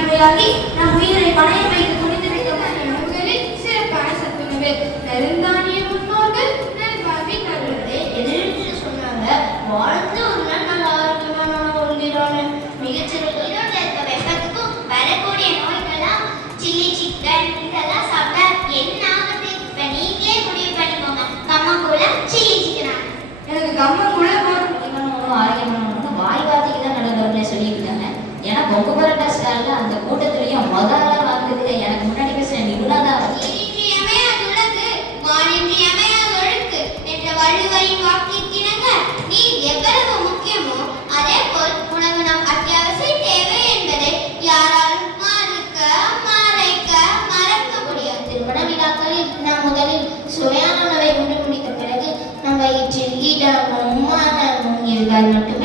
அடிமையாகி நம் உயிரை பணையம் வைத்து துணிந்திருக்கும் உணவுகளில் சிறப்பான சத்துணவு நெருந்தானிய முன்னோர்கள் நல்வாழ்வை தருவதை எதிர்த்து சொன்னாங்க. வாழ்ந்து ஒரு நாள் நல்ல ஆரோக்கியமான உண்கிறான்னு மிகச்சிறந்த ஈரோட்டில் இருக்க வெப்பத்துக்கும் வரக்கூடிய நோய்கள்லாம் சில்லி சிக்கன் இதெல்லாம் சாப்பிட்டா என்ன ஆகுது? இப்போ நீங்களே முடிவு பண்ணிக்கோங்க. கம்மங்கூழ சில்லி சிக்கனா? எனக்கு கம்மங்கூழ ஆரோக்கியமான வாய் வார்த்தைக்கு தான் நடந்தவர்களே சொல்லியிருக்காங்க. ஏன்னா பொங்க பரோட்டா ஸ்டாலில் அந்த கூட்டத்திலையும் முதல்ல வாங்குறது எனக்கு முன்னாடி பேசுகிற நிபுணா தான். இன்றியமையாத உலகு மானின்றியமையாத ஒழுக்கு என்ற வள்ளுவரின் வாக்கிற்கிணங்க நீர் எவ்வளவு முக்கியமோ அதே போல் உணவு நம் அத்தியாவசிய தேவை என்பதை யாராலும் மறக்க முடியாது. திருமண விழாக்களில் நாம் முதலில் சுவையான உணவை உண்டு முடித்த பிறகு நம் வயிற்றில் ஈடமும் மானமும் இருந்தால் மட்டும்